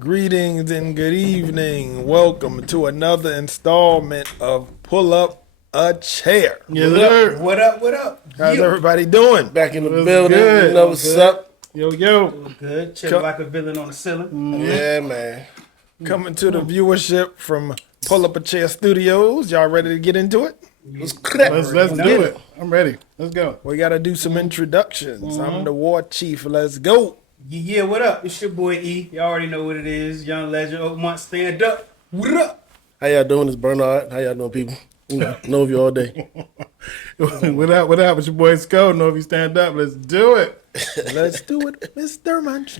Greetings and good evening. Welcome to another installment of Pull Up a Chair. Yes, sir. What up? What up? How's everybody doing? Back in the building. good? You know what's up? Yo. Good. Chill like a villain on the ceiling. Mm-hmm. Yeah, man. Coming to the viewership from Pull Up a Chair Studios. Y'all ready to get into it? Let's do it. I'm ready. Let's go. We got to do some introductions. I'm the war chief. Let's go. Yeah, what up? It's your boy E. You already know what it is. Young legend, open month, stand up. What up? How y'all doing? It's Bernard. How y'all doing, people? Know of you all day. What up? It's your boy Sco. Know if you stand up. Let's do it. Let's do it, Mr. Munch.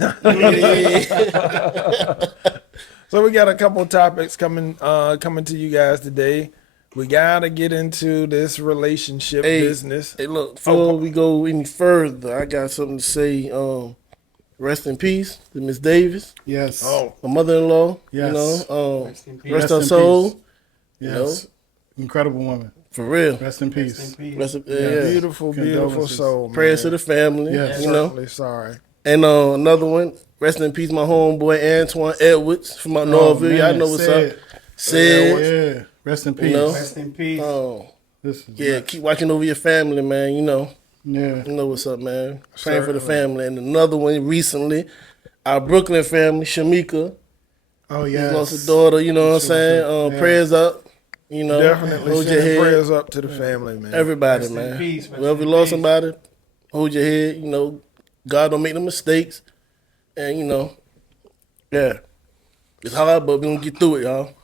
So we got a couple topics coming to you guys today. We gotta get into this relationship business. Hey, look, before we go any further, I got something to say. Rest in peace to Miss Davis. Yes. Oh, My mother-in-law. Yes. Rest her soul. Peace. Yes. Incredible woman. For real. Rest in peace. beautiful Condolences. soul. Prayers to man. the family. Yes. Certainly sorry. And another one, rest in peace, my homeboy Antoine Edwards from out Norville. Y'all know what's up. Sid. Yeah. Rest in peace. Rest in peace. Keep watching over your family, man. You know what's up, man. Praying for the family. And another one recently, our Brooklyn family, Shamika. Oh, yeah. Lost a daughter, you know what I'm saying? Prayers up. Definitely hold your sending head. prayers up to the family, man. Everybody, Rest in man. peace, rest Whoever in lost peace. somebody, hold your head. God don't make no mistakes. And, it's hard, but we're going to get through it, y'all.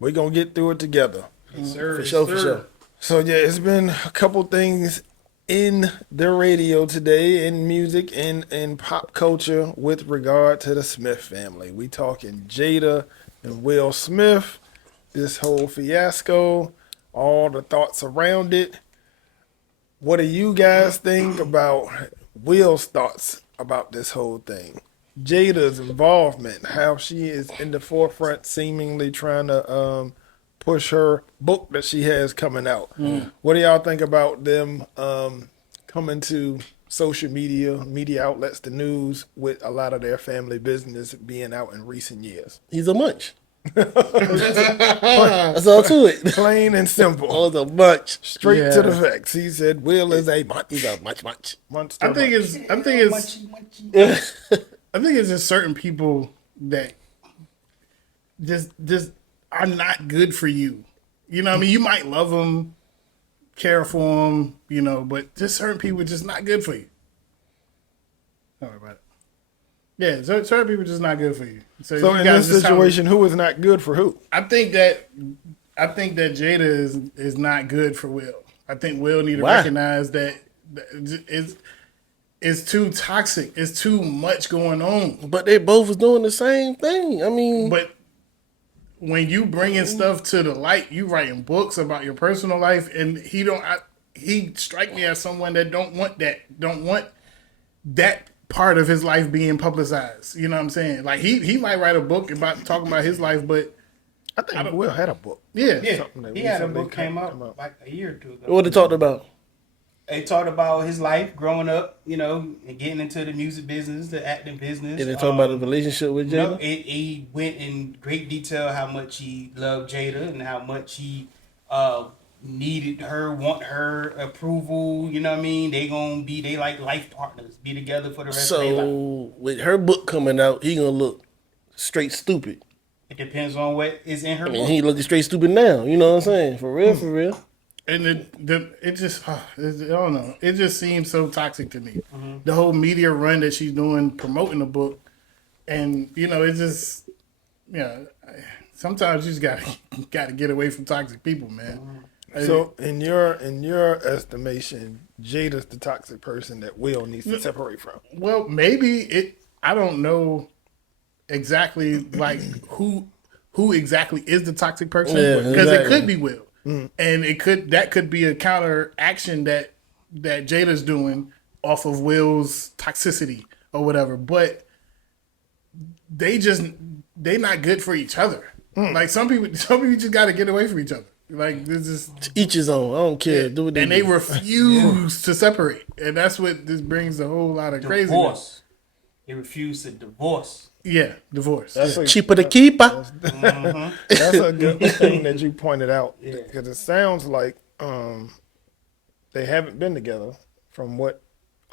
We're gonna get through it together. Yes, sir. For sure. So yeah, it's been a couple things in the radio today, in music, in pop culture with regard to the Smith family. We talking Jada and Will Smith, this whole fiasco, all the thoughts around it. What do you guys think about Will's thoughts about this whole thing? Jada's involvement, how she is in the forefront, seemingly trying to push her book that she has coming out. What do y'all think about them coming to social media outlets, the news, with a lot of their family business being out in recent years? He's a munch. That's all to it. Plain and simple. Oh, the munch. Straight to the facts. He said Will is a munch. He's a munch. Monster I think it's just certain people that just are not good for you. You know what I mean? You might love them, care for them, but just certain people are just not good for you. Don't worry about it. Yeah, certain people are just not good for you. So in this situation, who is not good for who? I think that Jada is not good for Will. I think Will need to recognize that it's too toxic. It's too much going on. But they both was doing the same thing. I mean, But when you bringing stuff to the light, you writing books about your personal life, and he strike me as someone that don't want that part of his life being publicized. You know what I'm saying? Like he might write a book about talking about his life, but I think Will had a book. yeah. He had a book came out like a year or two ago. what they talked about? They talked about his life growing up, and getting into the music business, the acting business. Did they talk about the relationship with Jada? No, he went in great detail how much he loved Jada and how much he needed her, want her approval. You know what I mean? They like life partners, be together for the rest of their life. So with her book coming out, he gonna look straight stupid. It depends on what is in her I mean, book. he looking straight stupid now. You know what I'm saying? For real. And it just I don't know. It just seems so toxic to me. The whole media run that she's doing promoting the book, and it just sometimes you just gotta get away from toxic people, man. So in your estimation, Jada's the toxic person that Will needs to separate from. Well, maybe I don't know exactly like who exactly is the toxic person, because it could be Will, and that could be a counter action that Jada's doing off of Will's toxicity or whatever. But they're not good for each other. Like some people just got to get away from each other. Like this is To each his own. I don't care. Do what they and they do. refuse to separate, and that's what this brings a whole lot of craziness. Divorce. they refused to divorce. Yeah, divorce. That's Cheaper to keep. That's a good thing that you pointed out because it sounds like they haven't been together from what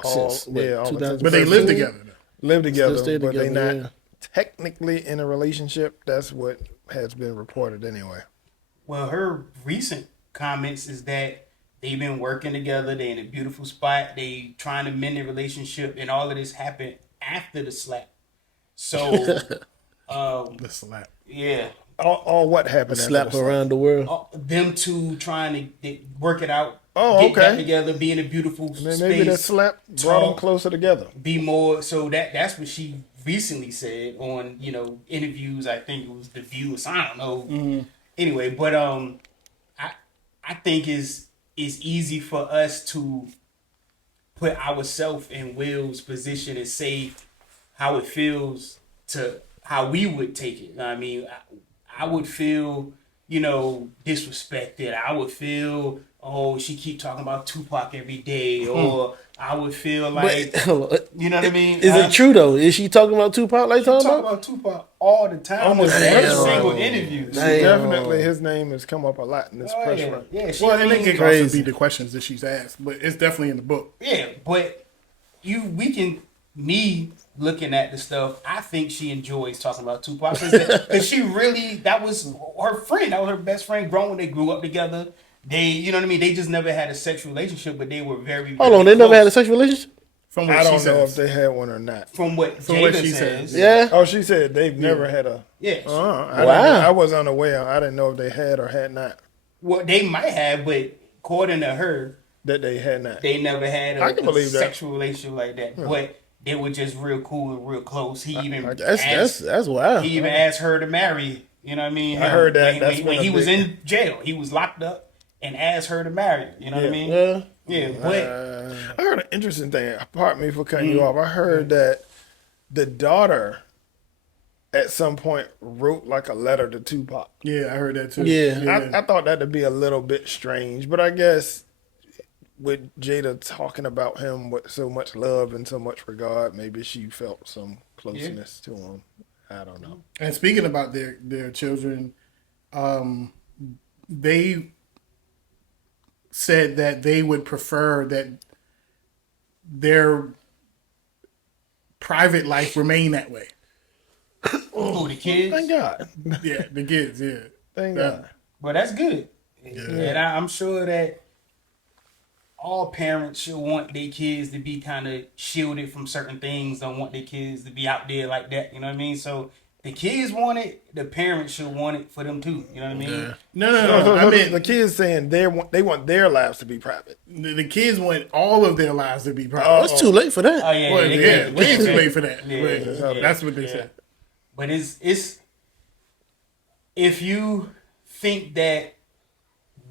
all Since, what, all 2000? But they live together. live together, stay but they together, not yeah. technically in a relationship. That's what has been reported anyway. Well, her recent comments is that they've been working together. They in a beautiful spot. They trying to mend their relationship, and all of this happened after the slap. So, The slap. yeah, All what happened? after Slap the slap? around the world. them two trying to work it out. Oh, get okay. back together, be in a beautiful Then space. maybe that slap brought them talk, closer together. Be more. So that's what she recently said on interviews. I think it was The View or something. I don't know. Mm-hmm. Anyway, but I think it's easy for us to put ourselves in Will's position and say how it feels to how we would take it. I mean, I would feel, disrespected. I would feel, oh, she keep talking about Tupac every day, or I would feel like, you know what I mean? Is it true though? Is she talking about Tupac like talking Talk about? about Tupac all the time, Almost every damn. single interview. Damn. Definitely, his name has come up a lot in this press Yeah, run. yeah, she, Well, and it can also Crazy. be the questions that she's asked, but it's definitely in the book. yeah, but me looking at the stuff, I think she enjoys talking about Tupac because she really, that was her friend, that was her best friend growing. They grew up together. They, you know what I mean? They just never had a sex relationship, but they were very, Hold on, they never had a sexual relationship. From what I she don't know if says. they had one or not. From what From Jada what she says. says. Yeah. Oh, she said they've never had a. Yeah. I was unaware. I didn't know if they had or had not. Well, they might have, but according to her, That they had not. they never had I can a believe that. sexual relationship like that. But they were just real cool and real close. He even That's wild. he even asked her to marry. You know what I mean? I heard that. When, That's when been he a was big- in jail, he was locked up and asked her to marry. You know what I mean? Yeah. Yeah, but I heard an interesting thing. Pardon me for cutting you off. I heard that the daughter, at some point, wrote like a letter to Tupac. Yeah, I heard that too. Yeah. I thought that to be a little bit strange, but I guess with Jada talking about him with so much love and so much regard, maybe she felt some closeness to him. I don't know. And speaking about their children, they said that they would prefer that their private life remain that way. who the kids? Thank God. Yeah, the kids. Yeah, Thank Yeah. God. Well, that's good. And I'm sure that all parents should want their kids to be kind of shielded from certain things. Don't want their kids to be out there like that. You know what I mean? So the kids want it. The parents should want it for them too. You know what I mean? No. I mean, the kids saying they want their lives to be private. the kids want all of their lives to be private. Oh, it's too late for that. Oh yeah, Well, they yeah, could. way too late for that. Yeah, Right. yeah. That's what they said. But it's if you think that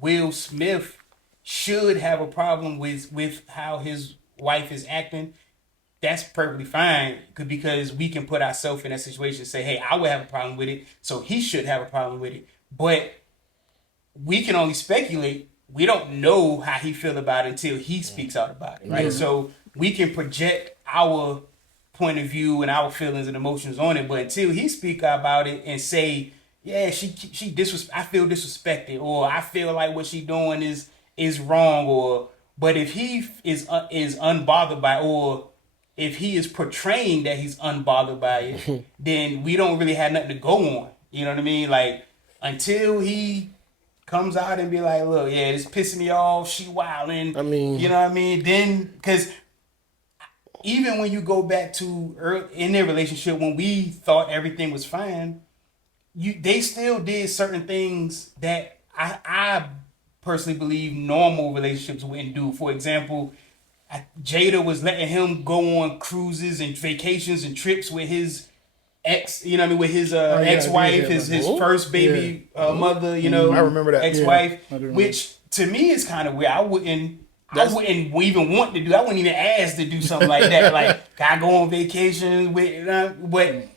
Will Smith should have a problem with how his wife is acting, that's perfectly fine because we can put ourselves in that situation and say, hey, I would have a problem with it, so he should have a problem with it. But we can only speculate. We don't know how he feel about it until he speaks out about it, right? Mm-hmm. So we can project our point of view and our feelings and emotions on it, but until he speak about it and say, yeah, she I feel disrespected, or I feel like what she doing is wrong, or but if he is unbothered by, or if he is portraying that he's unbothered by it, then we don't really have nothing to go on. You know what I mean? Like until he comes out and be like, look, yeah, it's pissing me off. She wilding. I mean, you know what I mean? Then because even when you go back to early, in their relationship when we thought everything was fine, they still did certain things that I personally believe normal relationships wouldn't do. For example, Jada was letting him go on cruises and vacations and trips with his ex, you know what I mean, with his ex-wife, his first baby mother, you know, I remember that. ex-wife, I do remember. which to me is kind of weird. I wouldn't even want to do. I wouldn't even ask to do something like that. Like, can I go on vacation with? But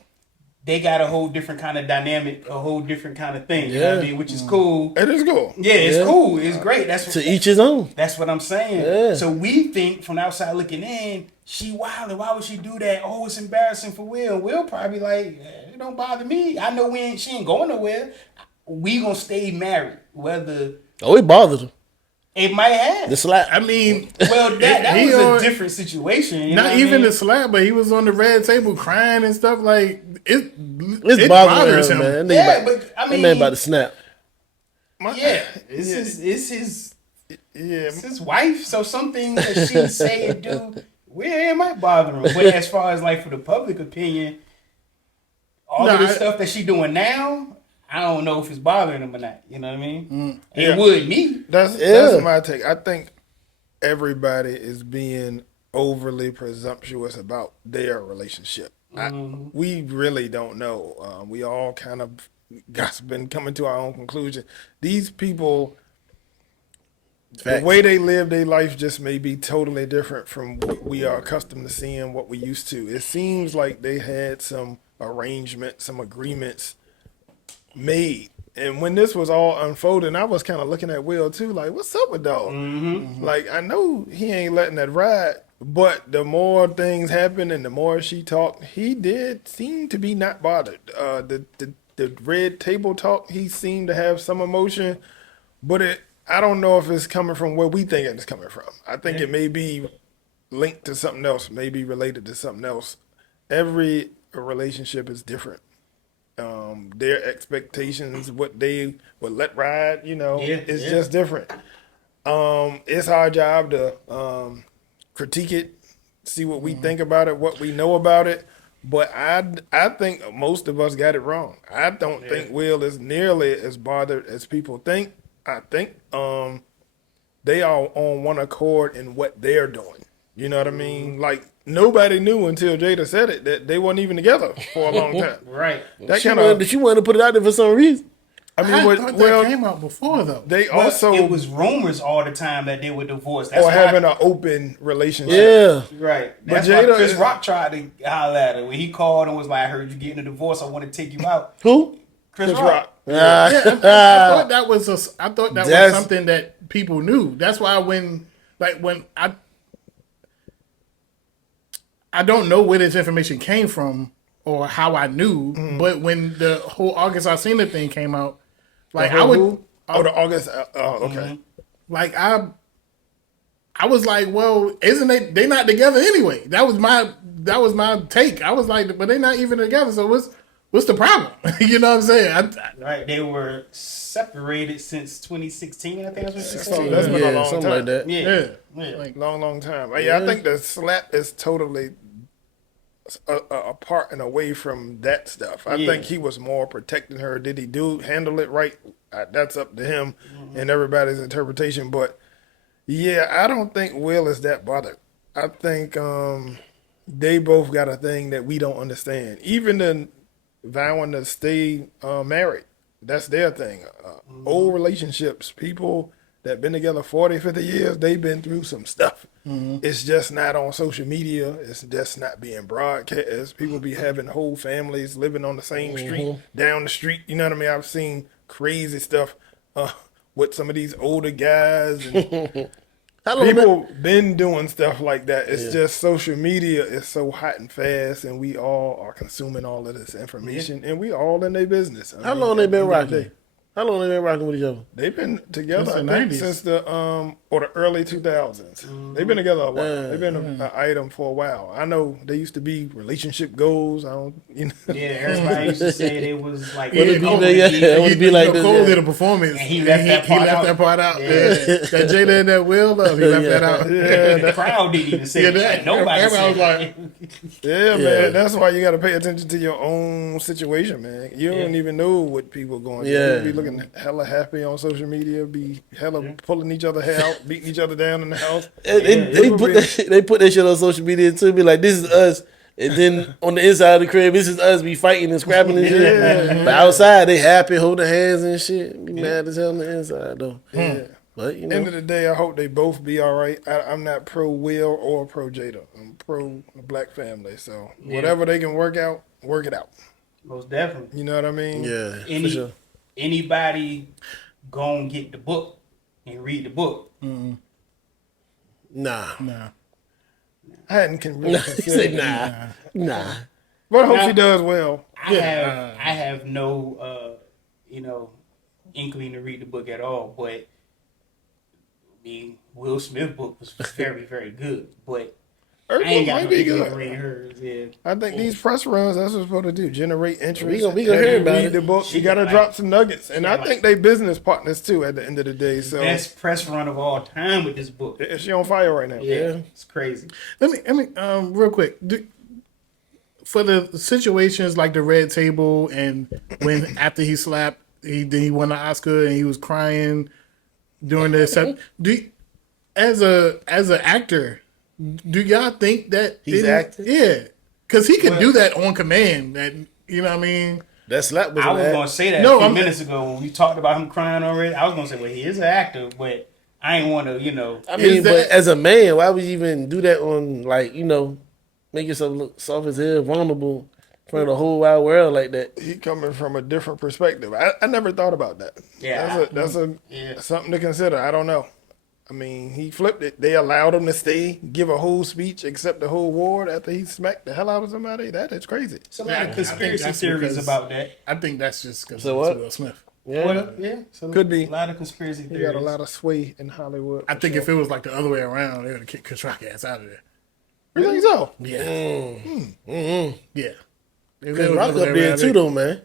they got a whole different kind of dynamic, a whole different kind of thing. You know what I mean? Which is cool. It is cool. Yeah, it's cool. It's great. That's to each his own. That's what I'm saying. Yeah. So we think from the outside looking in, she wildin'. Why would she do that? Oh, it's embarrassing for Will. Will probably like, it don't bother me. I know she ain't going nowhere. We gonna stay married. Whether Oh, it bothered him. it might have. The slap. I mean, Well, that he was on- a different situation. You know not what even I mean? the slap, but he was on the red table crying and stuff. Like It's it bothering bothers him, man. That Yeah, nigga but I that mean, man about to snap. yeah, it's his wife. So something that she say and do, it might bother him. But as far as like for the public opinion, all of the stuff that she doing now, I don't know if it's bothering him or not. You know what I mean? It would me. That's my take. I think everybody is being overly presumptuous about their relationship. We really don't know. We all kind of been coming to our own conclusion. These people, Facts. the way they live their life just may be totally different from what we are accustomed to seeing, what we used to. It seems like they had some arrangements, some agreements made. And when this was all unfolding, I was kind of looking at Will too, like, what's up with dog? Like, I know he ain't letting that ride, but the more things happened and the more she talked, he did seem to be not bothered. The red table talk, he seemed to have some emotion, but I don't know if it's coming from where we think it's coming from. I think it may be linked to something else, maybe related to something else. Every relationship is different. Their expectations, what they would let ride, it's just different. It's our job to critique it, see what we think about it, what we know about it. But I think most of us got it wrong. I don't think Will is nearly as bothered as people think. I think they are on one accord in what they're doing. You know what I mean? Like, nobody knew until Jada said it that they weren't even together for a long time. Right. That She wanted to put it out there for some reason. I mean, I thought that came out before though. they Well, also it was rumors all the time that they were divorced. That's or why, having an open relationship. Yeah. right. But That's why Jada Chris is- Rock tried to holler at her when he called and was like, "I heard you getting a divorce. I want to take you out." Who? Chris Chris Rock. Rock. I thought that was was That's- something that people knew. That's why when I don't know where this information came from or how I knew, but when the whole August Alsina thing came out, like I would, the August. Okay. like I was like, well, isn't they not together anyway? That was my take. I was like, but they're not even together. So what's the problem? You know what I'm saying? Right. They were separated since 2016. I think that's what she So said. that's been a long something time. like that. Yeah. Like, Long time. Yeah, I think the slap is totally apart and away from that stuff. I think he was more protecting her. Did he handle it right? That's up to him and everybody's interpretation. But yeah, I don't think Will is that bothered. I think they both got a thing that we don't understand. Even the vowing to stay married, that's their thing. Old relationships, people that been together 40, 50 years, they've been through some stuff. It's just not on social media. It's just not being broadcast. People be having whole families living on the same street, down the street. You know what I mean? I've seen crazy stuff with some of these older guys. And people been doing stuff like that. It's just social media is so hot and fast, and we all are consuming all of this information, and we all in their business. How long they been rocking? How long they been rocking with each other? They've been together Since I the think, 90s. since the early 2000s. They've been together a while. They've been an item for a while. I know they used to be relationship goals. I don't, Yeah, everybody used to say they was like, it be, oh, yeah, he- it would be like this. Cole Yeah. did a performance. And he left that part out. Yeah. That Jada and that Will, though, he left that out. the crowd didn't even say it. Like, nobody everybody said was it. Yeah, man. That's why you got to pay attention to your own situation, man. You don't even know what people going through. Yeah. You be looking hella happy on social media, be hella pulling each other hair out, beating each other down in the house. They put that shit on social media too. Be like, this is us. And then on the inside of the crib, this is us. Be fighting and scrapping and shit. But outside, they happy, holding hands and shit. Be mad as hell on the inside though. Yeah. But you know, End of the day, I hope they both be all right. I'm not pro Will or pro Jada. I'm pro the black family. So whatever they can work out, work it out. Most definitely. You know what I mean? Yeah, for Any sure. anybody gonna get the book and read the book? Nah. Nah. I hadn't really He said considered. nah. But I hope Now- she does well. I have no inkling to read the book at all, but I mean Will Smith book was very, very good. But Her I ain't book got might no be inkling good. to read hers. Yeah. I think these press runs, that's what it's supposed to do. Generate interest. We gonna have hear you about read it. the book. She You got to got drop like- some nuggets. And she I got think they business partners too at the end of the day. So Best press run of all time with this book. she on fire right now. Yeah, it's crazy. Let me real quick. For the situations like the red table and when after he slapped, he won the Oscar and he was crying during the as an actor, do y'all think that He's acting? Yeah, because he can do that on command. That you know what I mean. That slap was I an was act. gonna say that No, a few I'm- minutes ago when we talked about him crying already. I was gonna say, well, he is an actor, but I ain't want to, I mean, Is but that- as a man, why would you even do that on, like, make yourself look soft as hell, vulnerable in front of the whole wide world like that? He coming from a different perspective. I never thought about that. Yeah, That's yeah. something to consider. I don't know. I mean, he flipped it. They allowed him to stay, give a whole speech, accept the whole award after he smacked the hell out of somebody. That is crazy. So a Yeah, lot I of think conspiracy that's theories because- about that. I think that's just because So it's what? Will Smith. Yeah. Well, yeah, so Could be. a lot of conspiracy He theories. got a lot of sway in Hollywood. I think if it was like the other way around, they would have kicked Chris Rock ass out of there. You think so? Yeah, yeah. Chris Rock up there too, though, man.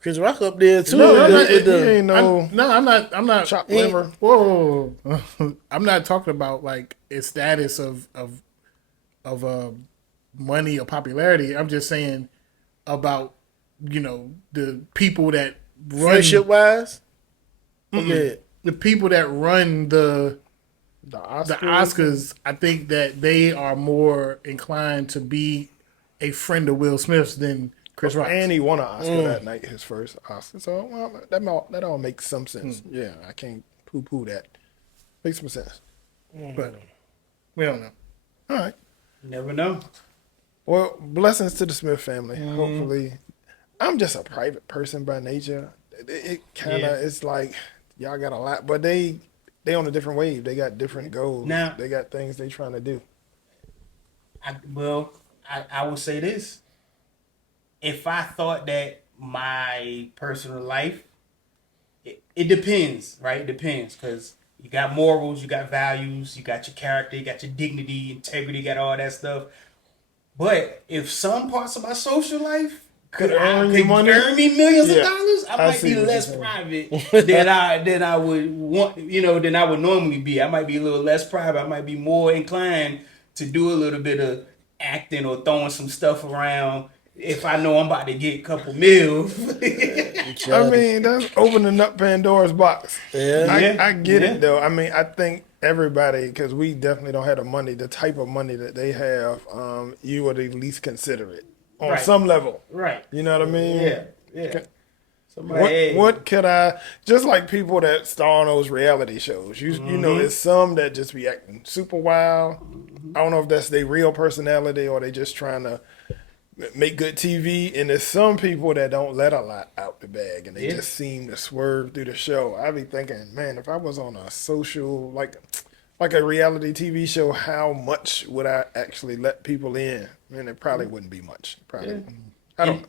Chris Rock up there too. No, with not, the- with he the- ain't no I'm not. chopped liver. Whoa, I'm not talking about like its status of money or popularity. I'm just saying about the people that run friendship wise. Okay. the people that run the The the Oscars. I think that they are more inclined to be a friend of Will Smith's than Chris Rock. And he won an Oscar that night, his first Oscar. So well, that all makes some sense. Yeah, I can't poo that. Makes some sense. But we don't know. All right. Never know. Well, blessings to the Smith family. Hopefully, I'm just a private person by nature. It kind of it's like y'all got a lot, but they on a different wave. They got different goals. Now- They got things they trying to do. I will say this. If I thought that my personal life, it depends, right? It depends because you got morals, you got values, you got your character, you got your dignity, integrity, you got all that stuff. But if some parts of my social life could earn you money? earn me millions of Yeah. dollars, I I might see be what less you're private than I would want, than I would normally be. I might be a little less private. I might be more inclined to do a little bit of acting or throwing some stuff around if I know I'm about to get a couple mils. I mean, that's opening up Pandora's box. Yeah. I get Yeah. it though. I mean, I think everybody, because we definitely don't have the money, the type of money that they have, you would at least consider it on Right. some level. Right. You know what I mean? Yeah. Okay. Somebody, What could I, just like people that star on those reality shows, you know, there's some that just be acting super wild. I don't know if that's their real personality or they just trying to make good TV. And there's some people that don't let a lot out the bag and they just seem to swerve through the show. I be thinking, man, if I was on a social, like a reality TV show, how much would I actually let people in? Man, it probably wouldn't be much. Probably. I don't know.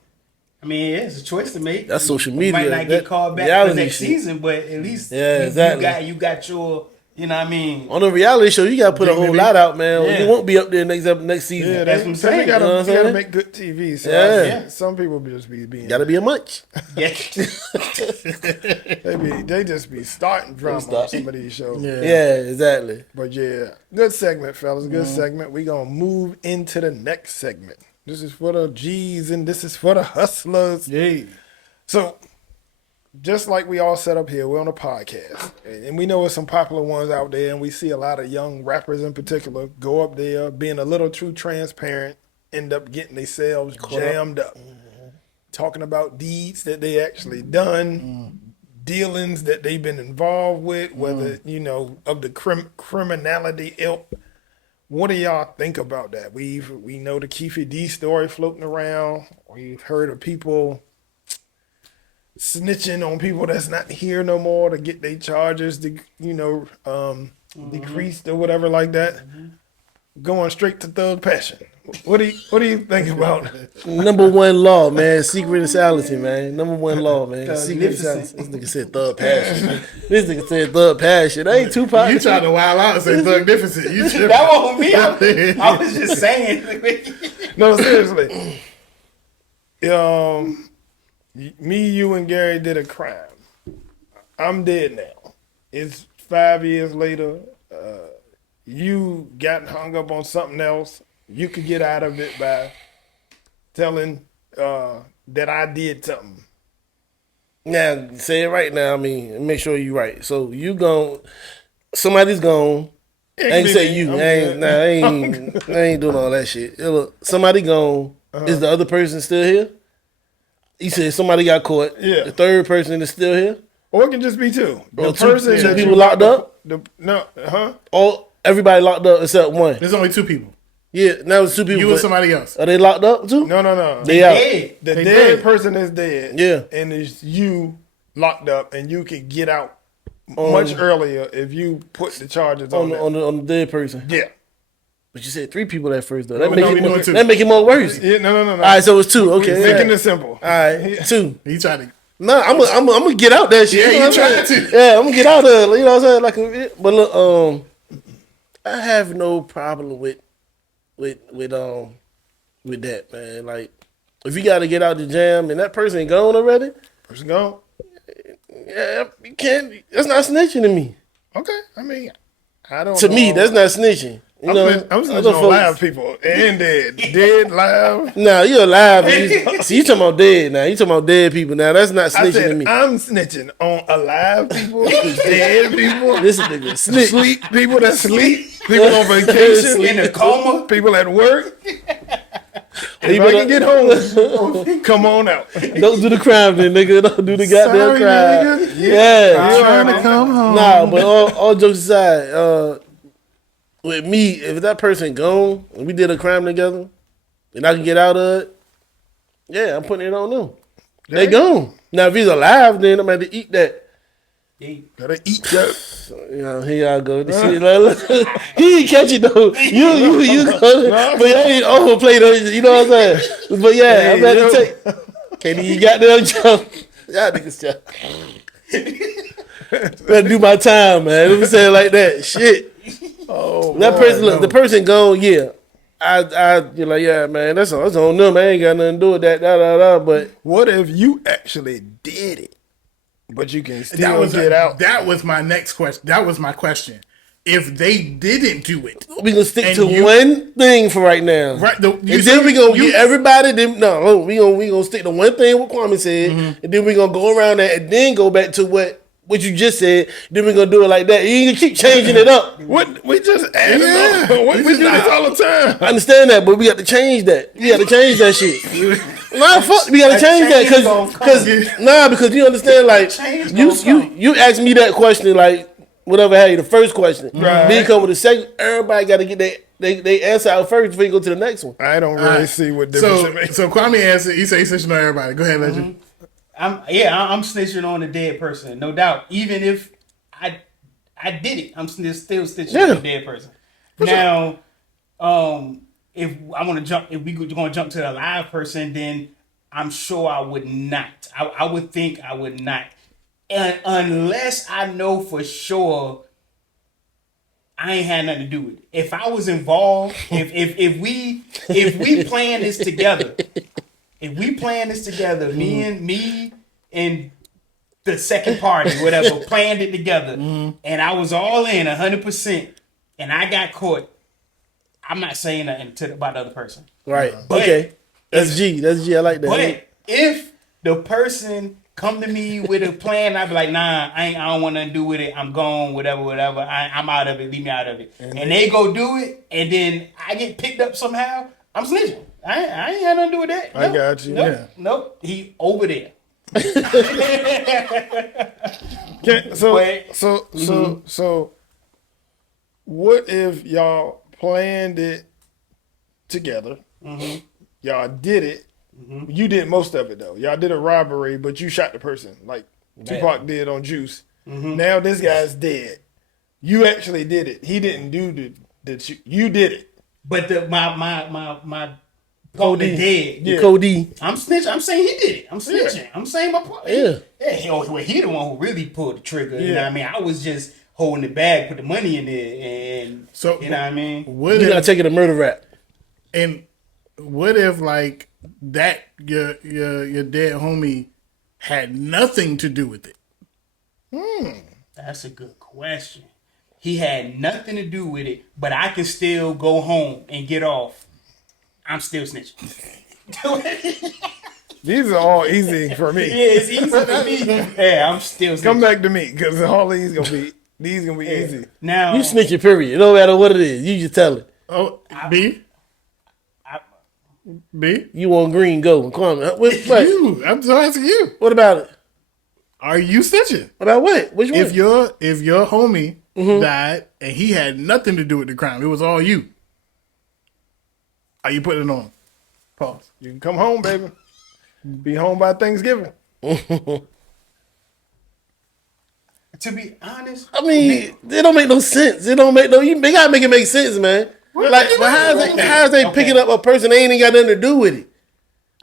I mean, yeah, it's a choice to make. That's social You media. might not get That called back for reality next shit. season, but at least Yeah, exactly. you got your, you know what I mean? On a reality show, you gotta put a whole lot out, man. Yeah. You won't be up there next season. Yeah, That's what I'm saying. They gotta, You know what I'm you gotta saying? make good TV. So Yeah. some people just be being, Gotta be a munch. Yeah. they just be starting drama on some of these shows. Yeah, exactly. But yeah, good segment, fellas. Good segment. We gonna move into the next segment. This is for the G's and this is for the hustlers. Yeah. So, just like we all set up here, we're on a podcast, and we know there's some popular ones out there, and we see a lot of young rappers in particular go up there, being a little too transparent, end up getting themselves jammed up, talking about deeds that they actually done, dealings that they've been involved with, whether of the criminality ilk, What do y'all think about that? We know the Keefe D story floating around. We've heard of people snitching on people that's not here no more to get their charges, decreased or whatever like that. Going straight to thug passion. What do you think about Number one law, man. Secretality, man. Number one law, man. Secretality. This nigga said thug passion. This nigga said thug passion. That ain't Tupac. You trying to wild out and say thugnificent. You tripping. That wasn't me. I was just saying. No, seriously. Me, you, and Gary did a crime. I'm dead now. It's 5 years later. You got hung up on something else. You could get out of it by telling that I did something. Now, say it right now. I mean, make sure you're right. So somebody's gone. I ain't say you. I ain't doing all that shit. Look, somebody gone. Is the other person still here? You said somebody got caught. Yeah. The third person is still here? Or it can just be two. The Two person that people you locked up? Everybody locked up except one. There's only two people. Yeah, now it's two people. You and somebody else. Are they locked up too? No. They out. The They dead dead. person is dead. Yeah. And it's you locked up, and you can get out much earlier if you put the charges on them. On the dead person. Yeah. But you said three people at first though. No, we doing two. That make it more worse. Yeah, no. All right, so it's two. Okay, Making all it simple. right, two. He tried to. No, I'm gonna get out that shit. Yeah, know you what I'm tried saying? to. Yeah, I'm gonna get out of it. You know what I'm saying? But look, I have no problem with that, man. Like, if you got to get out the jam and that person gone already, Person gone. yeah, you can't. That's not snitching to me. Okay. I mean, I don't To know. me, that's not snitching. You know, I'm snitching other on folks- live people and dead. Dead, live. Nah, you alive. See, you talking about dead now. You talking about dead people now. That's not I snitching to said me. I'm snitching on alive people, dead people, This nigga snitch. sleep people that sleep, people on vacation, In a coma. people at work. If People I that- can get home, come on out. Don't do the crime then, nigga. Don't do the goddamn Sorry, crime. nigga. Yeah. You trying to come home? Nah, but all jokes aside, with me, if that person gone and we did a crime together and I can get out of it, yeah, I'm putting it on them. They gone. Now if he's alive, then I'm gonna have to eat that. Gotta eat that. You know, here y'all go. This shit, like, he ain't catch it though. You go, but I ain't overplay though. You know what I'm saying? But yeah, I'm about to take. Can't even goddamn jump. Y'all niggas jump. Better do my time, man. Let me say it like that. Shit. Oh, That boy, person, look, no. the person gone. Yeah, you're like, yeah, man. That's on them. I ain't got nothing to do with that. But What if you actually did it, but you can still get out? That was my next question. That was my question. If they didn't do it, we gonna stick And to you- one thing for right now. right? And then we gonna get everybody. Then no, we gonna stick to one thing what Kwame said, and then we gonna go around that, and then go back to what you just said. Then we gonna do it like that. You ain't gonna keep changing it up. What we just added on. We do this all the time. I understand that, but we got to change that. We got to change that shit. Nah, fuck. We got to change that because you understand. Like you asked me that question like whatever had you the first question. Right. Then come with the second. Everybody got to get they answer out first before you go to the next one. I don't really see what difference it makes. So Kwame answered. He said he's snitching on everybody. Go ahead, Legend. I'm snitching on a dead person, no doubt. Even if I did it, I'm still snitching on a dead person. Now, if I want to jump, if we're going to jump to the live person, then I'm sure I would not. I would think I would not, and unless I know for sure I ain't had nothing to do with it. If I was involved, if we playing this together. If we playing this together, me and the second party, whatever, planned it together, and I was all in 100%, and I got caught, I'm not saying nothing about the other person. Right. But Okay. That's G. I like that. But if the person come to me with a plan, I'd be like, nah, I don't want nothing to do with it. I'm gone, whatever. I'm out of it. Leave me out of it. And they go do it, and then I get picked up somehow. I'm snitching. I ain't had nothing to do with that. I got you. Nope. Yeah. Nope. He over there. So what if y'all planned it together. Mm-hmm. Y'all did it. Mm-hmm. You did most of it though. Y'all did a robbery, but you shot the person like Tupac did on Juice. Mm-hmm. Now this guy's dead. You actually did it. He didn't do the you did it. But my partner dead. Yeah. Cody. I'm snitching. I'm saying he did it. I'm snitching. Yeah. I'm saying my partner. Yeah. He the one who really pulled the trigger. You Yeah. know what I mean? I was just holding the bag, put the money in there, and So you know what I mean? What You gotta if, take it a murder rap. and what if like that your dead homie had nothing to do with it? That's a good question. He had nothing to do with it, but I can still go home and get off. I'm still snitching. These are all easy for me. Yeah, it's easy for me. Yeah, I'm still snitching. Come back to me because all these gonna be easy. Now You snitching, period. It don't matter what it is. You just tell it. Oh, B. B. You want green, go. Come on. What You. I'm just asking you. What about it? Are you snitching? What about what? Which one? If your homie died and he had nothing to do with the crime, it was all you. Are you putting it on? Pause. You can come home, baby. Be home by Thanksgiving. to be honest, I mean, it don't make no sense. It don't make no. You gotta make it make sense, man. Like, but how's they picking up a person they ain't even got nothing to do with it?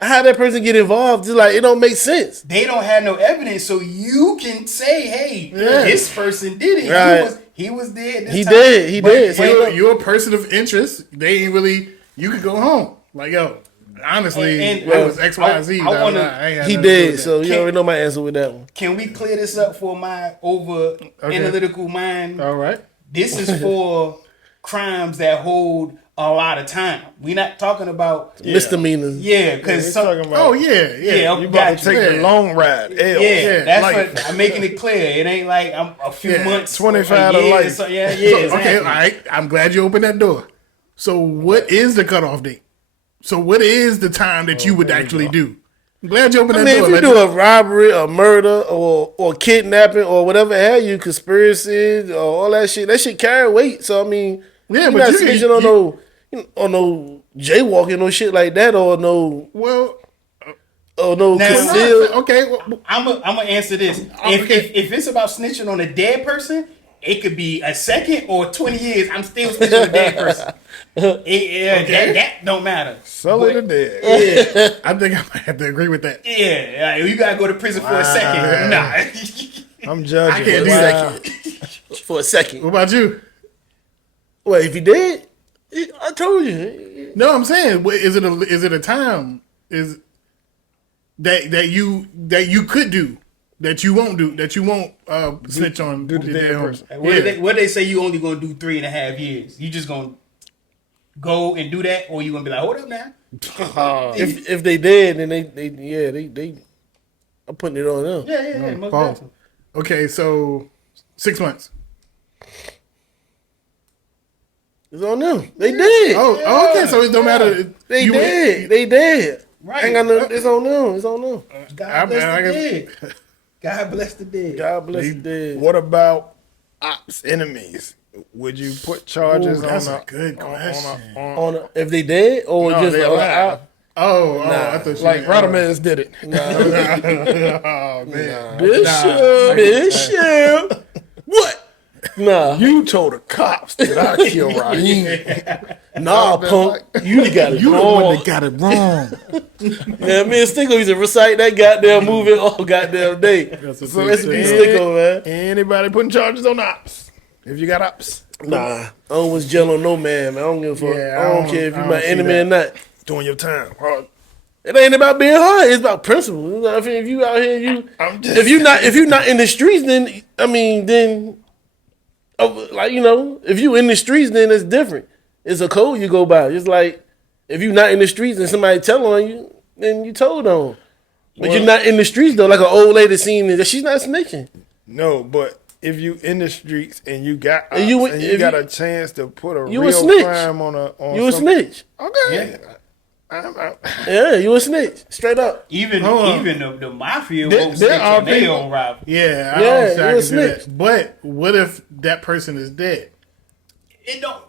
How that person get involved? It's like it don't make sense. they don't have no evidence, so you can say, "Hey, this person did it. Right. He was dead. This He time." did. He But- did. but- You're a person of interest. They ain't really. You could go home. Like, yo, honestly, And- it was X, Y, and Z. I wanna- ain't had He nothing to do did. with So you Can't- already know my answer with that one. Can we clear this up for my over analytical mind? that. All right. This is for crimes that hold a lot of time. We're not talking about Misdemeanors. because We're some talking about, Oh yeah. yeah, you about got to take you. the long ride. L. Yeah, that's life. what I'm making it clear. It ain't like I'm a few Yeah, months, 25 a to year, life. So, yeah, So, exactly. okay, all right. I'm glad you opened that door. So, what is the cutoff date? So, what is the time that you would actually do? I'm glad you opened I that mean, door. if you do a robbery, a murder, or kidnapping, or whatever have you, conspiracy, or all that shit carry weight. So I mean, Yeah, you but not you can- snitching on no jaywalking or shit like that, or no well, Now- conceal. okay. Well, I'm gonna answer this. If it's about snitching on a dead person, it could be a second or 20 years. I'm still snitching on a dead person. That don't matter. Sell it or dead. Yeah, I think I might have to agree with that. yeah. You gotta go to prison for a second. Nah. I'm judging. I can't do Wow. that. For a second. What about you? Well, if he did, I told you. No, I'm saying, is it a time is that you could do that you won't do that you won't snitch on do the your dead dead person. person? What they say you only gonna do 3.5 years? You just gonna go and do that, or you gonna be like, hold up now? If they did, then they I'm putting it on them. Yeah. Most Pause. definitely. Okay, so 6 months. It's on them. They did. Oh, okay. So it don't matter. They did. They did. Right. Ain't got no, it's on them. It's on them. God bless the dead. God bless the dead. God bless the dead. What about ops, enemies? Would you put charges Ooh, that's on a good question. On if they did or No, just they alive. Oh, I thought you Like meant- Radamez did it. Oh man. Bishop. What? Nah. You told the cops that I killed Raheem. Nah, punk. You got it You the one wrong. that got it wrong. Yeah, me and Sticko used to recite that goddamn movie all goddamn day. That's a So big recipe thing. Sticko, man. Anybody putting charges on ops? If you got ops, Nah, I don't was jail on no man, man. I don't give a fuck. Yeah, I don't care if I you don't my see enemy that. or not. doing your time. Hard. It ain't about being hard. It's about principle. You know, if you out here, I'm just if you not in the streets, then I mean, then like if you in the streets, then it's different. It's a code you go by. It's like if you not in the streets and somebody tell on you, then you told on. But you're not in the streets though. Like an old lady seen it, she's not snitching. No, but if you in the streets and you got ops And and you- you if got you- a chance to put a you a real snitch. crime on You a some- snitch. Okay. Yeah, you a snitch. Straight up. Even Hold the mafia There- won't there snitch are on their people- own rival. Yeah, I Yeah, don't think I you a can do that. snitch. But what if that person is dead? It don't.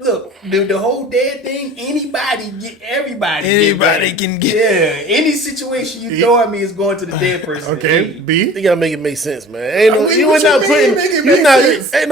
Look, the whole dad thing, everybody can get. Yeah, any situation you throw at me is going to the dead person. Okay, Hey. B. You gotta make it make sense, man. Ain't no, I mean, you what ain't not you mean putting. make it You make not. sense? Ain't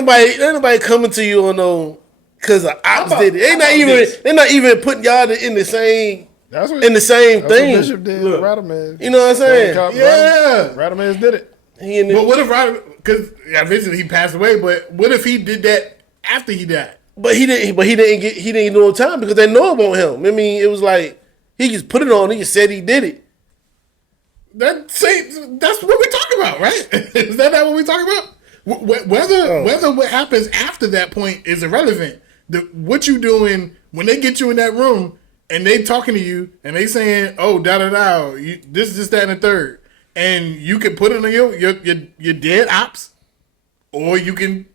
nobody coming to you on no because the ops about- did it. how about this? They're not even putting y'all in the same That's what, in the same that's what thing. Bishop did. Look. Radaman. You know what I'm saying? Yeah. Radaman did it. He in the, But what if Ryder? Because eventually he passed away. But what if he did that after he died? But he didn't do no time because they know about him. I mean, it was like he just put it on. He just said he did it. That's what we talking about, right? Is that not what we talking about? Whether what happens after that point is irrelevant. What you doing when they get you in that room and they talking to you and they saying, "Oh, da da da, this, that, and the third," and you can put it on your dead ops, or you can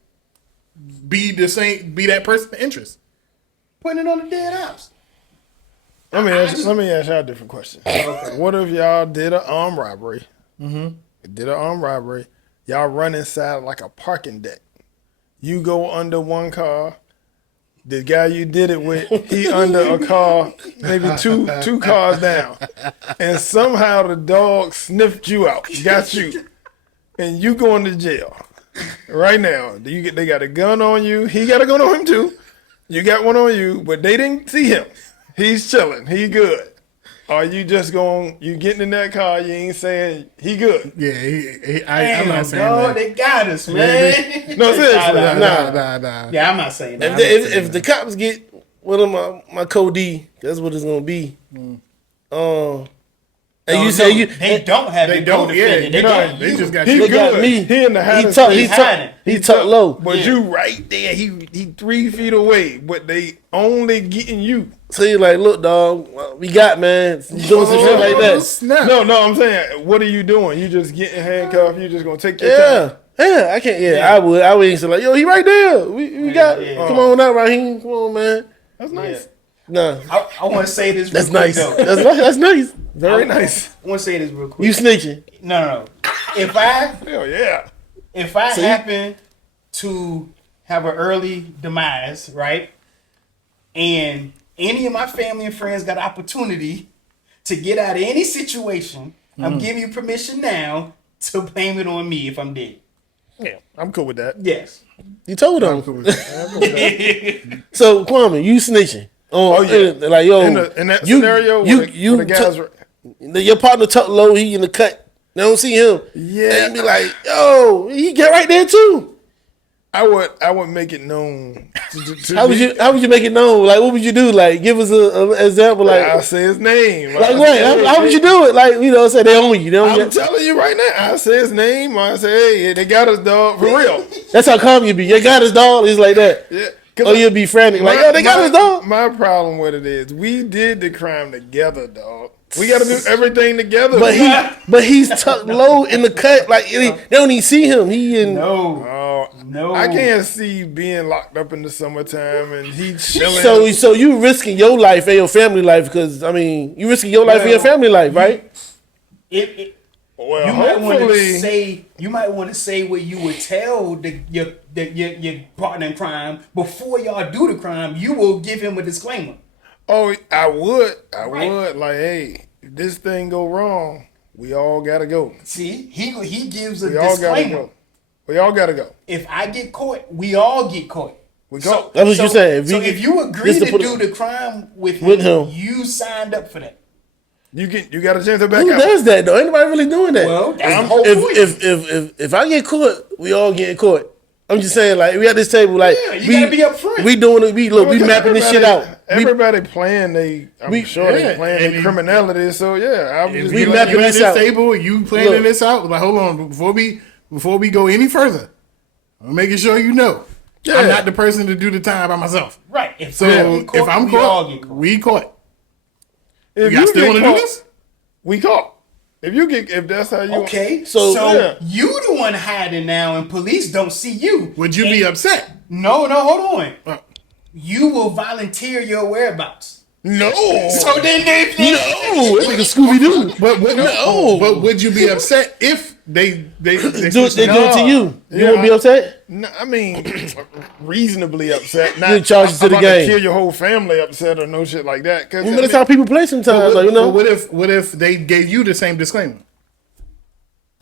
be that person's interest. Putting it on the dead ops. Let me ask y'all a different question. What if y'all did an armed robbery? Did an armed robbery. Y'all run inside like a parking deck. You go under one car. The guy you did it with, he under a car, maybe two cars down. And somehow the dog sniffed you out, got you. And you going to jail. Right now. They got a gun on you. He got a gun on him too. You got one on you, but they didn't see him. He's chilling. He good. Are you just you getting in that car, you ain't saying he good? Yeah, I'm not saying dog, that. they got us, man. No, seriously. Nah. Yeah, I'm not saying that. if the cops get one of my code D, that's what it's gonna be. And you say they don't have They it don't. co-defendant. Yeah, They got they you. just got He you. They got good. me. He in the hottest he talk low. But Yeah. you right there. He 3 feet away. But they only getting you. So you like, look, dog, we got man doing some shit like that. Snap. No, I'm saying, what are you doing? You just getting handcuffed. You just gonna take your time. Yeah, I can't. Yeah, I would answer like, yo, he right there. We got. Come on out, Raheem. Come on, man. That's nice. No, I want to say this. that's real nice. quick, though. That's nice. Very nice. I want to say this real quick. You snitching? No. If Hell yeah. I happen to have an early demise, right, and any of my family and friends got opportunity to get out of any situation, I'm giving you permission now to blame it on me if I'm dead. Yeah, I'm cool with that. Yes. You told I'm him. cool with that. I'm cool with that. So Kwame, you snitching? Oh, yeah. Like yo, In that scenario, where the guys were, your partner tuck low, he in the cut. They don't see him. Yeah. And be like, yo, he get right there too. I would make it known. How would you make it known? Like, what would you do? Like, give us an example. Like, I'll say his name. like what? How would you do it? Like, you know, say they own you. They I'm don't telling you right now. I say his name. I say, hey, they got us, dog, for real. That's how calm you be. You got his dog. He's like that. Yeah. Or you'll be frantic. Like, yo, they got his dog. My problem with it is we did the crime together, dog. We got to do everything together. But he's tucked low in the cut. Like, they don't even see him. He in. No. I can't see being locked up in the summertime and he chilling. So you risking your life and your family life because I mean you risking your life and your family life, right? Well, You might want to hopefully, say. You might want to say what you would tell your partner in crime before y'all do the crime. You will give him a disclaimer. oh, I would. Right. Like, hey, if this thing go wrong, we all gotta go. See, he gives a We all gotta disclaimer. go. We all gotta go. If I get caught, we all get caught. We go. That's what you saying. If you agree just to put do it- the crime with him. you signed up for that. You got a chance to back Who out. does that though? Anybody really doing that? Well, that's the whole point. If I get caught, we all getting caught. I'm just saying, like we at this table, like Yeah, you gotta be upfront. We doing it. We Because mapping this shit out. Everybody playing they playing their criminality. So yeah, I'm just we giving mapping you- this this out. table, you planning Look. this out. Like, hold on, before we go any further, I'm making sure you know, Yeah. I'm not the person to do the time by myself. Right. If So I get caught, if I'm we all caught, get caught. we caught. If You guys still get want to do caught, this? we caught. If that's how you Okay. So- So Yeah. you the one hiding now, and police don't see you. Would you be upset? No, hold on. Uh, You will volunteer your whereabouts. No. So then, No, that nigga Scooby Doo. But would you be upset if they do it to you. You Yeah, won't be upset? No, I mean, reasonably upset. Not You charge it to I'm the about to game. kill your whole family upset or no shit like that. Cause, But that's how people play sometimes. Like, you know, But what if they gave you the same disclaimer?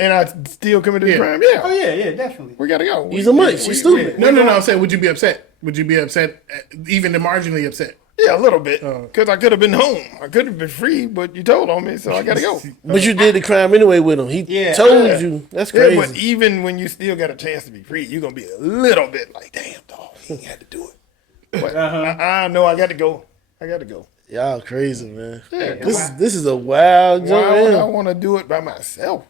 and I still committed the Yeah. crime. Oh Yeah, yeah, definitely. we gotta go. he's a munch. She's stupid. No. I'm saying, would you be upset? Would you be upset, even marginally upset? Yeah, a little bit. Because I could have been home. I could have been free, but you told on me, so I gotta go. But you did the crime anyway with him. He Yeah. told Yeah. you. That's Yeah, crazy. but even when you still got a chance to be free, you're gonna be a little bit like, damn, dog, he ain't had to do it. But I know I got to go. I got to go. Y'all crazy, man. Yeah, This is a wild why would I joint. want to do it by myself?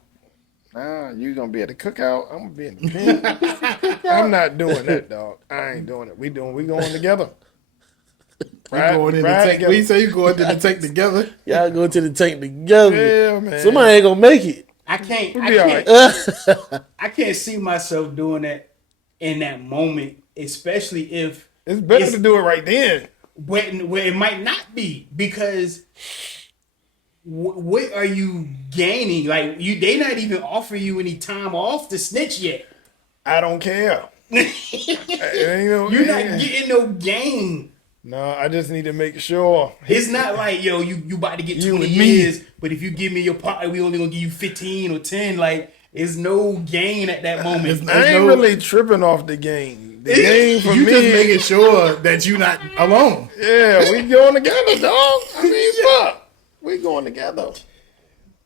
Nah, you gonna be at the cookout. I'm gonna be in the pen. I'm not doing that, dog. I ain't doing it. We going together. Going in the tank. We say you going to the tank together. Y'all go to the tank together. Yeah, man. Somebody ain't gonna make it. I can't. We'll I be all can't. I can't see myself doing that in that moment, especially if It's better to do it right then. when it might not be, because what are you gaining? Like they not even offer you any time off to snitch yet. I don't care. You're not getting no gain. No, I just need to make sure. It's not like, yo, you about to get You 20 and me. years, but if you give me your part, we only gonna give you 15 or 10. Like, there's no gain at that moment. I ain't really tripping off the game. The game for You me. just making sure that you're not alone. Yeah, we going together, dog. I mean, fuck. We going together.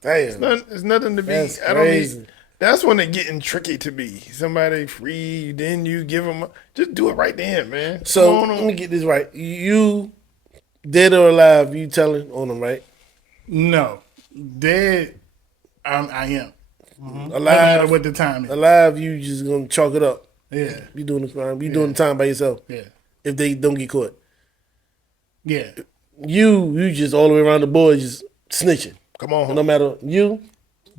Damn. It's nothing to be. That's I don't crazy. need. That's when it getting tricky to be. Somebody free, then you give them. Just do it right then, man. So Come on. let me get this right. You dead or alive? You telling on them, right? No, dead. I am. No matter Alive, what the time is. alive. You just gonna chalk it up. Yeah, You doing the crime. You doing the time by yourself. yeah, If they don't get caught, yeah. you just all the way around the board just snitching. Come on. No matter you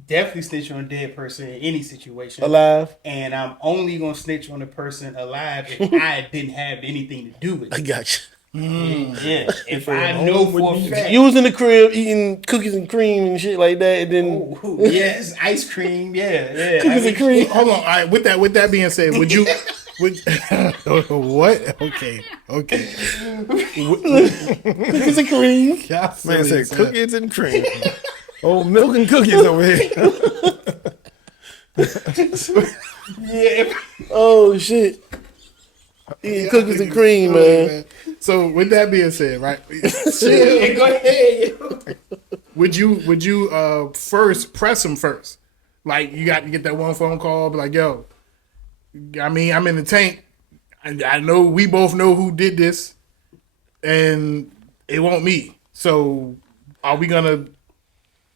Definitely snitch on a dead person in any situation. alive. And I'm only gonna snitch on a person alive if I didn't have anything to do with I it. got Yeah. If I know for a fact. you. You was in the crib eating cookies and cream and shit like that, and then Ooh, yes, ice cream. Yeah. cookies and cream. Hold on. All right. With that being said, would you? Would what? Okay. Cookies and cream. Man said cookies and cream. Oh, milk and cookies over here. Yeah. Oh shit. Eating cookies and cream, man. So with that being said, right? Yeah, go ahead. Would you first press him first? Like you got to get that one phone call, be like, yo, I mean, I'm in the tank. I know we both know who did this, and it won't me. So are we gonna?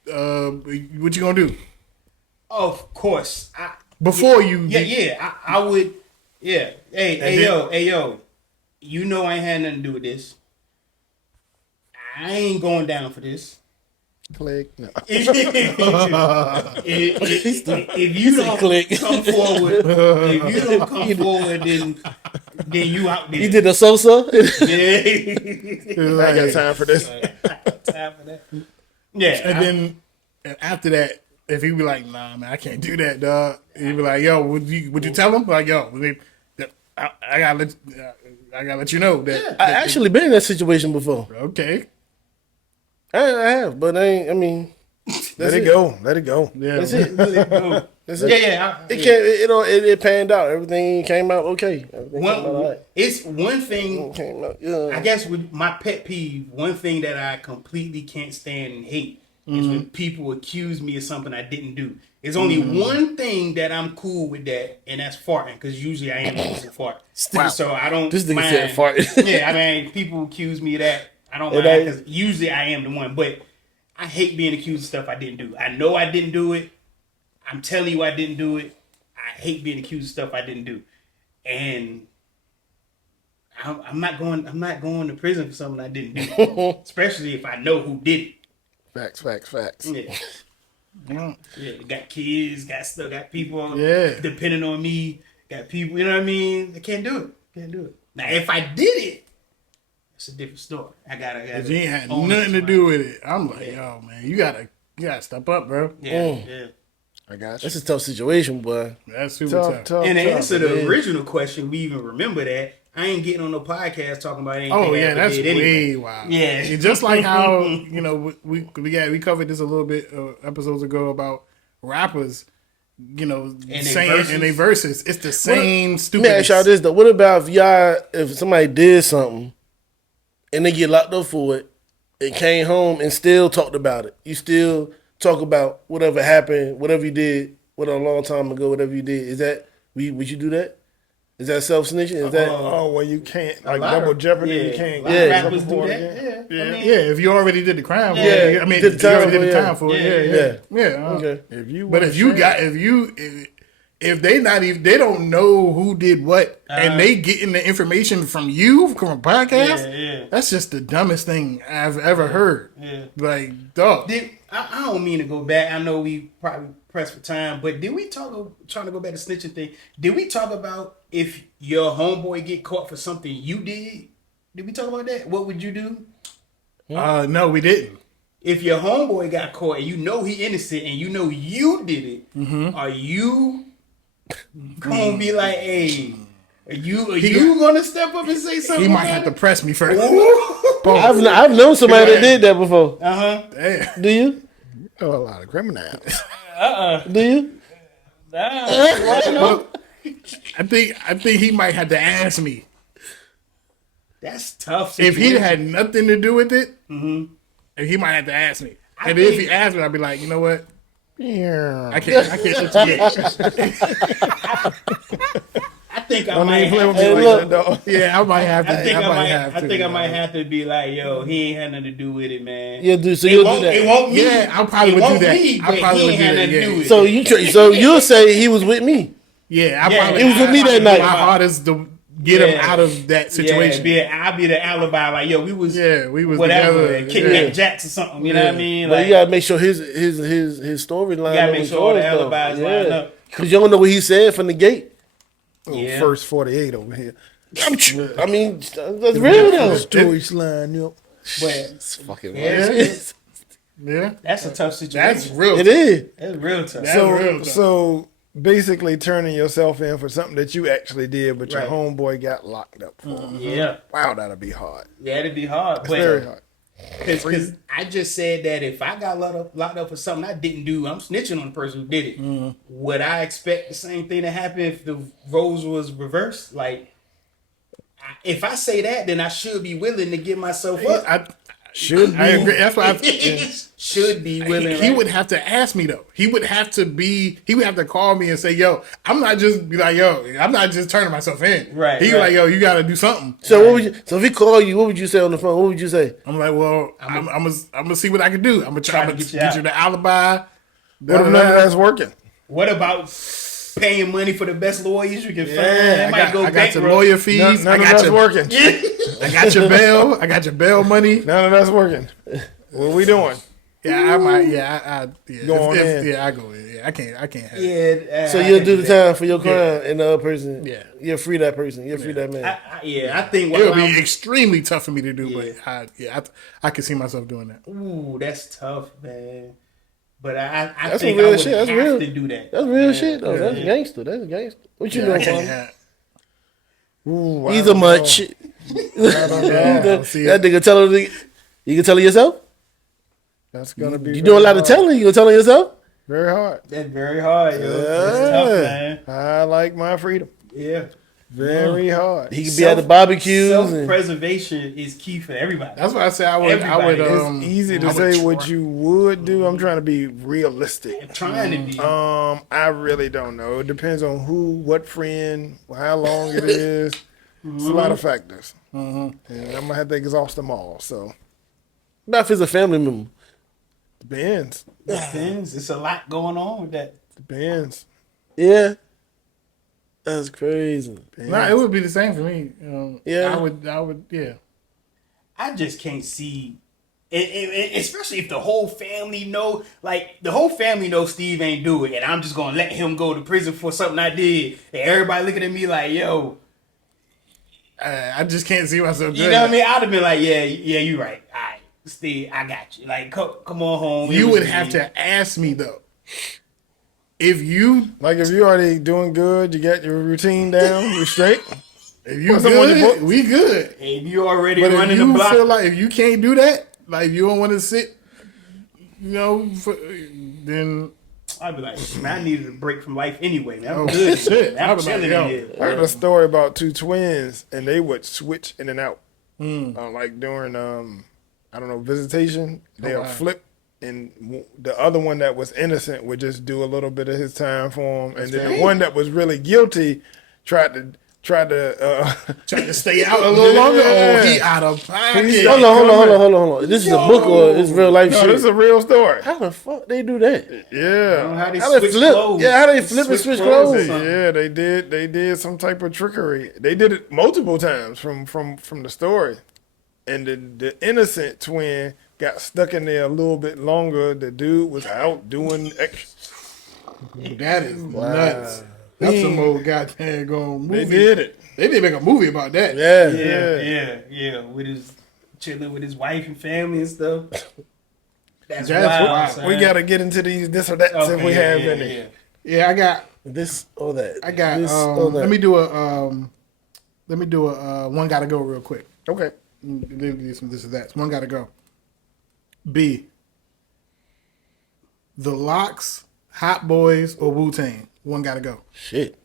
What you gonna do Of course. before you? I would. Yeah. Hey, then- yo. You know I ain't had nothing to do with this. I ain't going down for this. Click. No. If you don't click. come forward, then you out there. You did a Sosa. Yeah. I ain't got time for this. Time for that. Yeah. And then after that, if he be like, nah, man, I can't do that, dog. He'd be like, yo, would you tell him? Like, yo, I gotta let you know that. I actually been in that situation before. Okay. I have, but I mean, Let it go. Let it go. Yeah. that's it. That's it. Yeah. It can't. It panned out. Everything came out okay. Everything came out all right. It's one thing. Came out, yeah. I guess with my pet peeve, one thing that I completely can't stand and hate is when people accuse me of something I didn't do. There's only one thing that I'm cool with that, and that's farting, because usually I am supposed to fart. Wow. So I don't This nigga mind. said fart. Yeah, I mean, people accuse me of that. I don't It mind, ain't- because usually I am the one. But I hate being accused of stuff I didn't do. I know I didn't do it. I'm telling you I didn't do it. I hate being accused of stuff I didn't do. And I'm not going to prison for something I didn't do. Especially if I know who did it. Facts. Yeah. Yeah, got kids, got people Yeah. depending on me, got people, you know what I mean? I can't do it. Now if I did it, it's a different story. I gotta Cause he ain't had own nothing to it. do with it. I'm like, yo, man, you gotta step up, bro. Yeah. I got you. That's a tough situation, boy. That's super tough. And to tough. answer the original question, we even remember that. I ain't getting on no podcast talking about anything. Oh yeah, I ever that's did way anyway. wild. Yeah. Just like how we covered this a little bit episodes ago about rappers, saying in their verses, it's the same Let me stupid. ask y'all this though. What about if somebody did something and they get locked up for it and came home and still talked about it? You still talk about whatever happened, whatever you did, a long time ago, whatever you did. Is that would you do that? Is that self-snitching? Is that Oh, well, you can't like lot double of- jeopardy. yeah, You can't. a lot Yeah. of rappers do Report that. again. Yeah. I mean, if you already did the crime, Yeah. I mean, Did the you already time did the for it, time for it. yeah. Yeah. okay? But if you got if they not even they don't know who did what and they getting the information from you from a podcast, Yeah. that's just the dumbest thing I've ever heard. Yeah. Like, dog. I don't mean to go back. I know we probably pressed for time, but did we trying to go back to snitching thing? Did we talk about if your homeboy get caught for something you did? Did we talk about that? What would you do? No, we didn't. If your homeboy got caught and you know he innocent and you know you did it, are you gonna be like, hey, are you gonna step up and say something? He might have to press me first. I've known somebody that did that before. Damn. Do you? a lot of criminals. Do you? I think he might have to ask me. That's tough. If he situation. had nothing to do with it, and he might have to ask me. And then if he asked me, I'd be like, you know what? Yeah. I can't let you get. I think I Don't might even play have with to. me like look. that, dog. Yeah, I might have to. I think I man. might have to be like, yo, he ain't had nothing to do with it, man. Yeah, dude. So It you'll won't, do that. it won't me. Yeah, I probably It would do won't that. Me, I but probably he would ain't do had that, nothing to yeah. do with So it. so you'll say he was with me. Yeah, I Yeah, probably. He was with me that night. My hardest to get him out of that situation. I'll be the alibi. Like, yo, we was We was whatever, together. kidnap Jacks or something. You know what I mean? But Like, you gotta make sure his storyline. gotta make sure all the alibis line up. Because you don't know what he said from the gate. Yeah. First 48 over here. I mean, that's real though. Stories line up. But It's fucking Yeah. Yeah, that's a tough situation. that's real. It is. That's real tough. That's real tough. So basically turning yourself in for something that you actually did, but your Right. homeboy got locked up for. Yeah, Wow, that'll be hard. it'd be hard. It's But very hard. Because I just said that if I got locked up for something I didn't do, I'm snitching on the person who did it. Would I expect the same thing to happen if the roles was reversed? Like, if I say that, then I should be willing to give myself up. I agree. That's why Should be willing. he right? would have to ask me though. He would have to call me and say, "Yo, I'm not just be like, yo, I'm not just turning myself in." Right, He right. like, "Yo, you got to do something." So what would you? So if he called you, what would you say on the phone? What would you say? I'm like, "Well, I'm gonna see what I can do. I'm gonna try to to get get you you the alibi." What if none of that's working? What about paying money for the best lawyers you can find? Yeah, That might go I got your bankrupt. lawyer fees. None I of got that's your working. I got your bail. I got your bail money. None of that's working. What we doing? Yeah, I might. Yeah, yeah. Go on in. Yeah, I go in. Yeah, I can't have it. Yeah. So I you'll can do the that. time for your crime, and the other person, Yeah. you'll free that person. You'll free that man. I think It would while be I'm- extremely tough for me to do, Yeah. but I can see myself doing that. Ooh, that's tough, man. But I That's think some real I would shit. That's have real. to do that. That's real shit though. Yeah. That's gangster. That's gangster. What you I doing, can't Kwame? have. Ooh, He's a much. Yeah, see That it. nigga tell her. You can tell her yourself. That's gonna be. You doing a lot of telling. You gonna tell her yourself. Very hard. That's very hard, yo. That's tough, man. I like my freedom. Yeah. Very hard. He could be at the barbecues. and- Self-preservation is key for everybody. That's why I say I would. Everybody. It's easy to I would say what try. you would do. I'm trying to be realistic. I'm trying to be. I really don't know. It depends on who, what friend, how long it is. It's a lot of factors. And I'm gonna have to exhaust them all. So Not if it's a family member. depends. Depends. It's a lot going on with that. Depends. Yeah. That's crazy. Nah, it would be the same for me. Yeah. I would. Yeah. I just can't see, especially if the whole family know, like the whole family knows Steve ain't do it, and I'm just gonna let him go to prison for something I did, and everybody looking at me like, yo, I just can't see myself doing you know what I it. mean? I'd have been like, yeah, you right. All right, Steve, I got you. Like, come on home. It You was would have me. to ask me though. if you already doing good, you got your routine down, you're straight. if you What's up on your good, books? we good. If you already But if running the you block, feel like if you can't do that, like you don't want to sit, then I'd be like, man, I needed a break from life anyway, man. I'm Oh, good. shit. Man. I I'm was like, chilling yo. in here. I heard a story about two twins, and they would switch in and out. Like during I don't know, visitation, they'll wow. flip, and the other one that was innocent would just do a little bit of his time for him, and then the one that was really guilty tried to trying to stay out a little longer. Yeah. Oh, he out of pocket. Hold on. This is a book or it's real life No, shit? this is a real story. How the fuck they do that? Yeah. How they How they switch flip? clothes. Yeah, how they flip and switch clothes? Yeah, they did some type of trickery. They did it multiple times from the story, and the innocent twin got stuck in there a little bit longer. The dude was out doing extra. That is nuts. That's some old goddamn going movie. They did it. They did make a movie about that. Yeah. With his chilling with his wife and family and stuff. That's That's wild. wild. Son. We gotta get into these this or that if we have any. Yeah. Yeah, I got This or that. I got this or that. let me do a one gotta go real quick. Okay. Let me do some this or that. One gotta go. B. The Locks, Hot Boys, or Wu-Tang. One gotta go. Shit.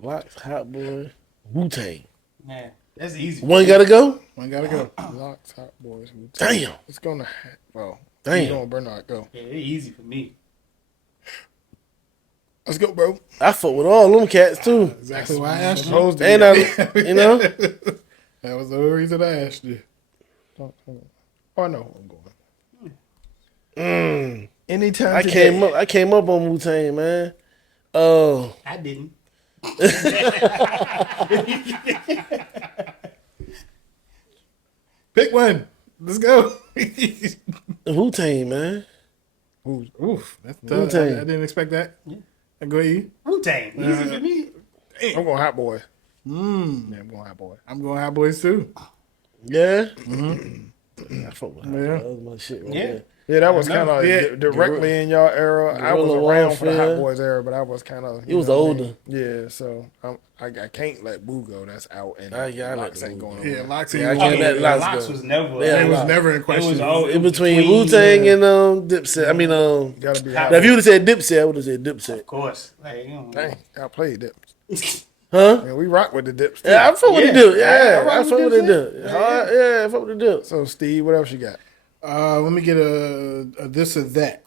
Locks, Hot Boy, Wu-Tang. Man, that's easy. One gotta go? One gotta go. Locks, Hot Boys. Damn. It's gonna well. Damn. Keep going, Bernard. Go. Yeah, it's easy for me. Let's go, bro. I fuck with all them cats too. Exactly why I asked you. Supposed to. And you know, That was the whole reason I asked you. Oh no, I'm going. Anytime I came up on Wu-Tang, man. Oh, I didn't. Pick one. Let's go. Wu-Tang, man. Oof, that's tough. Wu-Tang. I didn't expect that. I go you. Wu-Tang. Easy for me. I'm going Hot Boy. Yeah, I'm going Hot Boy. I'm going Hot Boys too. Yeah. I fuck with Yeah. That was my shit right Yeah. there. Yeah, that was kind of Yeah. directly in y'all era. I was Guerrilla around for the Hot Warfare. Boys era, but I was kind of. He was older. Yeah, so I can't let Boo go. That's out, and I let Locks Boo ain't go. going Yeah, over. Locks Yeah, I ain't can't going. let Locks Locks go. was never. Yeah, It was Locks. never in question. It was all In between Wu-Tang and Dipset. I mean, Gotta be now Hot if you Boy. would have said Dipset, I would have said Dipset. Of course. Like, you know, Dang, I played Dip. Huh? Man, we rock with the Dips. Too. Yeah, I fuck with the dip. Yeah, I Yeah, rock I with fuck with the Dipset. dip. Yeah, I fuck with the dip. So Steve, what else you got? Let me get a this or that.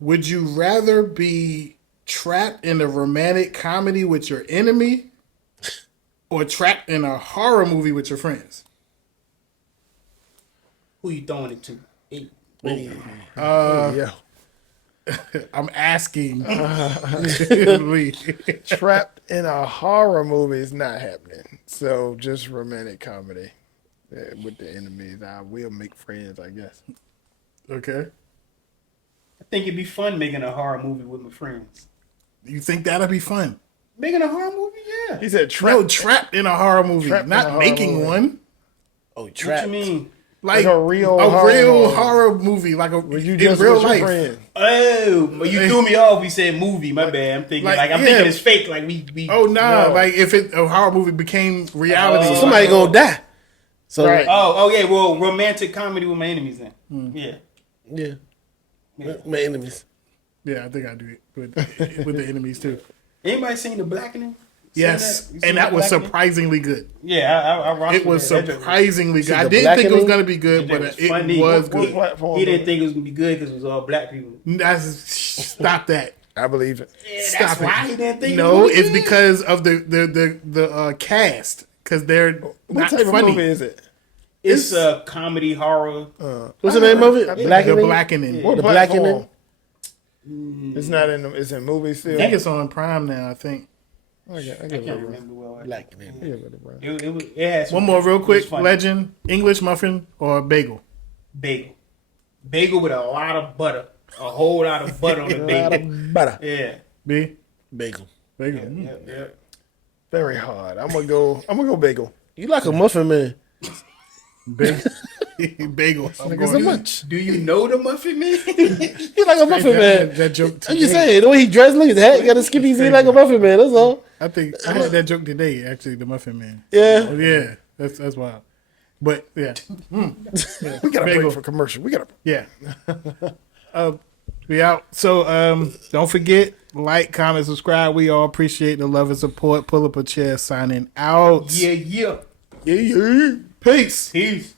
Would you rather be trapped in a romantic comedy with your enemy or trapped in a horror movie with your friends? who you throwing it to? Hey. Yeah, I'm asking. trapped in a horror movie is not happening. So just romantic comedy with the enemies. I will make friends, I guess. Okay. I think it'd be fun making a horror movie with my friends. You think that'll be fun? Making a horror movie? Yeah. He said trapped. No, trapped in a horror movie, Trapped in a not horror making movie. one. Oh, What trapped. you mean? Like a real a horror real movie. horror movie, like Were you in just real with your life. friend? Oh, but you threw me off. You said movie. My bad. I'm thinking Like, I'm yeah. thinking it's fake. Like we. Oh nah, No. like if a horror movie became reality, Oh. Somebody gonna die. So Right. Oh yeah. Well, romantic comedy with my enemies then. Yeah. yeah, Yeah. my enemies. yeah, I think I do it with the enemies too. Anybody seen The Blackening? Seen Yes, that? You seen and that The was Blackening? surprisingly good. Yeah, I rocked It was with that. surprisingly good. I The didn't think it was Blackening? gonna be good, It but was it funny. was What good. platform? He didn't think it was gonna be good because it was all black people. Stop that. I believe it. Stop That's it. why he didn't think. No, it was it's good. because of the cast because they're What not type of funny. movie is it? It's a comedy horror. What's the name of it? The Blackening. The Blackening. What The platform? Blackening? It's not in. It's in movies still. I think it's on Prime now. I think. I get I can't remember well. Blackening. It had some- One more real it was quick. funny. Legend: English muffin or bagel? Bagel with a lot of butter, a whole lot of butter on the bagel. Butter. Yeah. B. Bagel. Bagel. Yeah. Very hard. I'm gonna go bagel. You like a muffin man? Bagel. Bagel. Nigga, so much. Do you know the Muffin Man? He like a muffin man. That joke I'm today. just saying, the way he dressed, look at that. He got a skippy Z like a muffin man. That's all. I think I had that joke today. Actually, the Muffin Man. Yeah. Yeah, that's wild. But yeah, We gotta Bagel. break for commercial. We gotta. yeah. We out. So don't forget, like, comment, subscribe. We all appreciate the love and support. Pull up a chair. Signing out. Yeah. Yeah. Peace. Peace.